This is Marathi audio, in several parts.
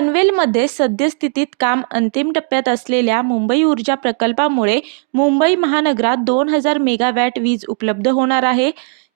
पनवेलमध्ये सद्यस्थितीत काम अंतिम टप्प्यात असलेल्या मुंबई ऊर्जा प्रकल्पामुळे मुंबई महानगरात दोन हजार मेगावॅट वीज उपलब्ध होणार आहे.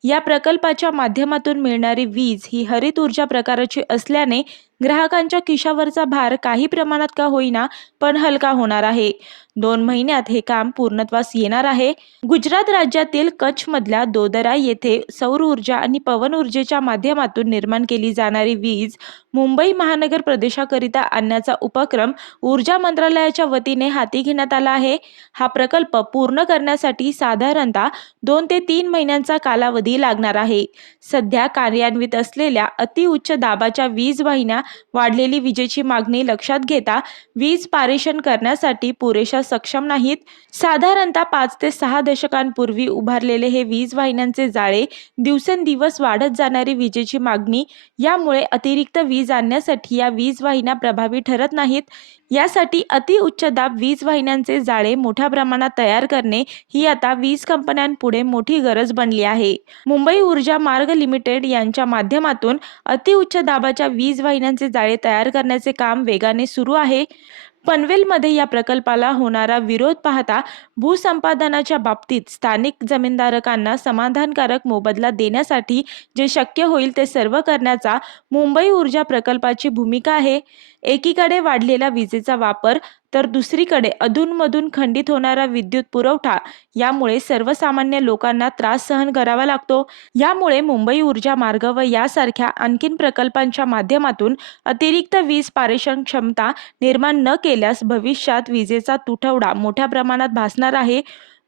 या प्रकल्पाच्या माध्यमातून मिळणारी वीज ही हरित ऊर्जा प्रकाराची असल्याने ग्राहकांच्या खिशावरचा भार काही प्रमाणात का होईना पण हलका होणार आहे. दोन महिन्यात हे काम पूर्णत्वास येणार आहे. गुजरात राज्यातील कच्छमधल्या दोदरा येथे सौर ऊर्जा आणि पवन ऊर्जेच्या माध्यमातून निर्माण केली जाणारी वीज मुंबई महानगर प्रदेशाकरिता आणण्याचा उपक्रम ऊर्जा मंत्रालयाच्या वतीने हाती घेण्यात आला आहे. हा प्रकल्प पूर्ण करण्यासाठी साधारणतः दोन ते तीन महिन्यांचा कालावधी लागणार आहे. सध्या कार्यान्वित असलेल्या अतिउच्च दाबाच्या वीज वाहिन्या वाढलेली विजेची मागणी लक्षात घेता वीज पारेषण करण्यासाठी पुरेशा सक्षम नाहीत. साधारणतः पाच ते सहा दशकांपूर्वी उभारलेले हे वीज वाहिन्यांचे जाळे दिवसेंदिवस वाढत जाणारी विजेची मागणी यामुळे अतिरिक्त वीज आणण्यासाठी या वीज वाहिन्या प्रभावी ठरत नाहीत. यासाठी अतिउच्च दाब वीज वाहिन्यांचे जाळे मोठ्या प्रमाणात तयार करणे ही आता वीज कंपन्यांपुढे मोठी गरज बनली आहे. मुंबई ऊर्जा मार्ग लिमिटेड यांच्या माध्यमातून अतिउच्च दाबाच्या वीज वाहिन्यांचे जाळे तयार करण्याचे काम वेगाने सुरू आहे. पनवेलमध्ये या प्रकल्पाला होणारा विरोध पाहता भूसंपादनाच्या बाबतीत स्थानिक जमीनधारकांना समाधानकारक मोबदला देण्यासाठी जे शक्य होईल ते सर्व करण्याचा मुंबई ऊर्जा प्रकल्पाची भूमिका आहे. एकीकडे वाढलेला विजेचा वापर तर दुसरीकडे अधूनमधून खंडित होणारा विद्युत पुरवठा यामुळे सर्वसामान्य लोकांना त्रास सहन करावा लागतो. यामुळे मुंबई ऊर्जा मार्ग व यासारख्या आणखीन प्रकल्पांच्या माध्यमातून अतिरिक्त वीज पारेषण क्षमता निर्माण न केल्यास भविष्यात विजेचा तुटवडा मोठ्या प्रमाणात भासणार आहे.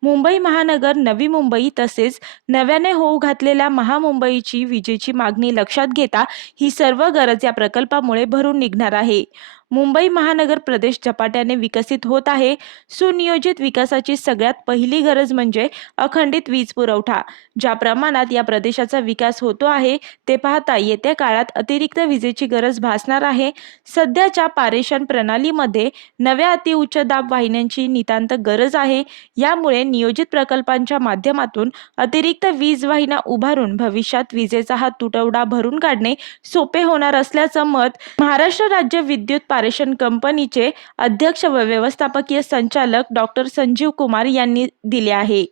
मुंबई महानगर नवी मुंबई तसेच नव्याने होऊ घातलेल्या महामुंबईची विजेची मागणी लक्षात घेता ही सर्व गरज या प्रकल्पामुळे भरून निघणार आहे. मुंबई महानगर प्रदेश झपाट्याने विकसित होत आहे. सुनियोजित विकासाची सगळ्यात पहिली गरज म्हणजे अखंडित वीज पुरवठा. ज्या प्रमाणात या प्रदेशाचा विकास होतो आहे ते पाहता येत्या काळात अतिरिक्त विजेची गरज भासणार आहे. सध्याच्या पारेषण प्रणालीमध्ये नव्या अतिउच्च दाब वाहिन्यांची नितांत गरज आहे. यामुळे नियोजित प्रकल्पांच्या माध्यमातून अतिरिक्त वीज वाहिन्या उभारून भविष्यात विजेचा हा तुटवडा भरून काढणे सोपे होणार असल्याचं मत महाराष्ट्र राज्य विद्युत पारेषण कंपनीचे अध्यक्ष व व्यवस्थापकीय संचालक डॉक्टर संजीव कुमार यांनी दिले आहे.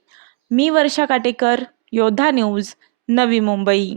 मी वर्षा काटेकर योद्धा न्यूज नवी मुंबई.